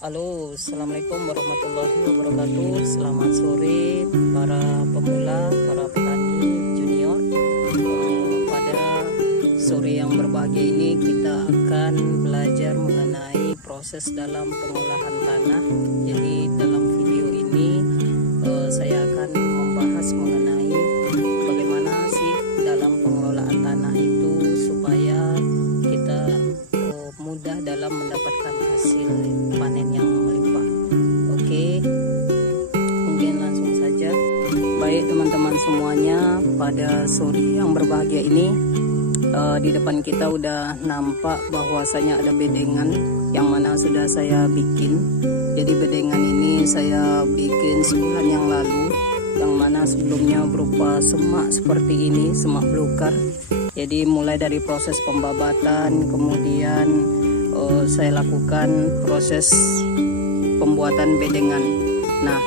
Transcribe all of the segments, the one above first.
Halo, assalamualaikum warahmatullahi wabarakatuh. Selamat sore para pemula, para petani junior. Pada sore yang berbahagia ini kita akan belajar mengenai proses dalam pengolahan tanah. Jadi dalam video ini saya akan membahas mengenai bagaimana sih dalam pengelolaan tanah itu supaya kita mudah dalam mendapatkan hasil panen yang melimpah. Oke, mungkin langsung saja. Baik teman-teman semuanya, pada sore yang berbahagia ini di depan kita udah nampak bahwasanya ada bedengan yang mana sudah saya bikin. Jadi bedengan ini saya bikin sebulan yang lalu, yang mana sebelumnya berupa semak seperti ini, semak belukar. Jadi mulai dari proses pembabatan, kemudian saya lakukan proses pembuatan bedengan. Nah,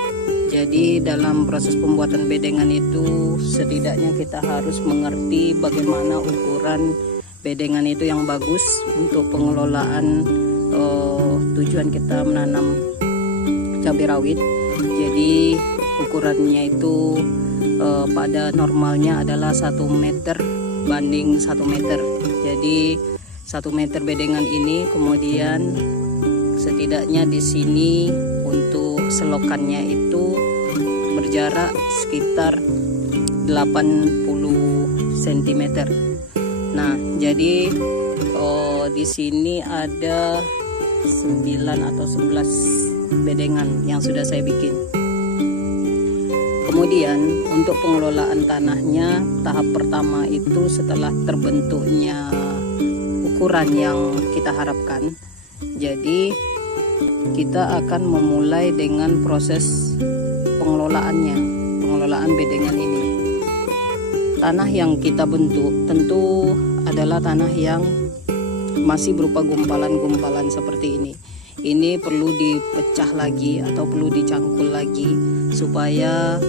jadi dalam proses pembuatan bedengan itu setidaknya kita harus mengerti bagaimana ukuran bedengan itu yang bagus untuk pengelolaan tujuan kita menanam cabai rawit. Jadi ukurannya itu pada normalnya adalah 1 meter banding 1 meter. Jadi 1 meter bedengan ini, kemudian setidaknya di sini untuk selokannya itu berjarak sekitar 80 cm. Nah, jadi di sini ada 9 atau 11 bedengan yang sudah saya bikin. Kemudian untuk pengelolaan tanahnya, tahap pertama itu setelah terbentuknya ukuran yang kita harapkan, jadi kita akan memulai dengan proses pengelolaannya, pengelolaan bedengan ini. Tanah yang kita bentuk tentu adalah tanah yang masih berupa gumpalan-gumpalan seperti ini. Ini perlu dipecah lagi atau perlu dicangkul lagi supaya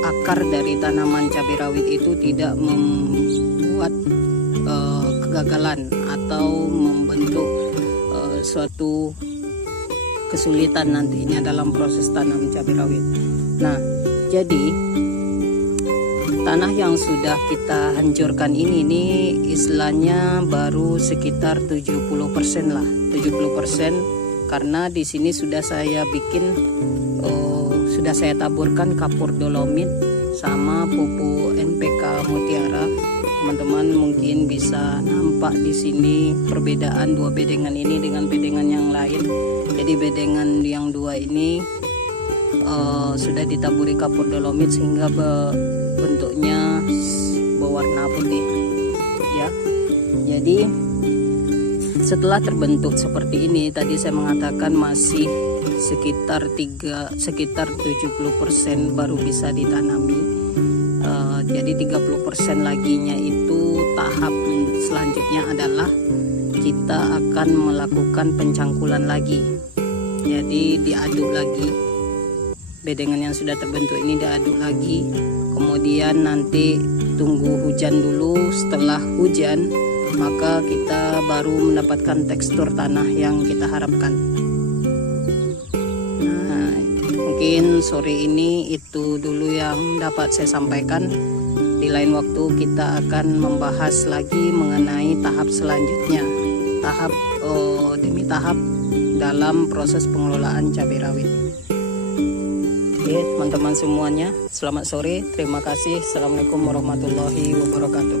akar dari tanaman cabai rawit itu tidak membuat kegagalan atau membentuk suatu kesulitan nantinya dalam proses tanam cabai rawit. Nah, jadi tanah yang sudah kita hancurkan ini istilahnya baru sekitar 70% lah, 70%, karena di sini sudah saya bikin sudah saya taburkan kapur dolomit sama pupuk NPK Mutiara. Teman-teman mungkin bisa nampak di sini perbedaan dua bedengan ini dengan bedengan yang lain. Jadi bedengan yang dua ini sudah ditaburi kapur dolomit sehingga bentuknya berwarna putih ya. Jadi setelah terbentuk seperti ini, tadi saya mengatakan masih sekitar 70% baru bisa ditanami. Jadi 30% laginya itu tahap selanjutnya adalah kita akan melakukan pencangkulan lagi. Jadi diaduk lagi, bedengan yang sudah terbentuk ini diaduk lagi. Kemudian nanti tunggu hujan dulu. Setelah hujan maka kita baru mendapatkan tekstur tanah yang kita harapkan. Nah, mungkin sore ini itu dulu yang dapat saya sampaikan. Di lain waktu kita akan membahas lagi mengenai tahap selanjutnya, tahap demi tahap dalam proses pengelolaan cabai rawit. Oke teman-teman semuanya, selamat sore, terima kasih. Assalamualaikum warahmatullahi wabarakatuh.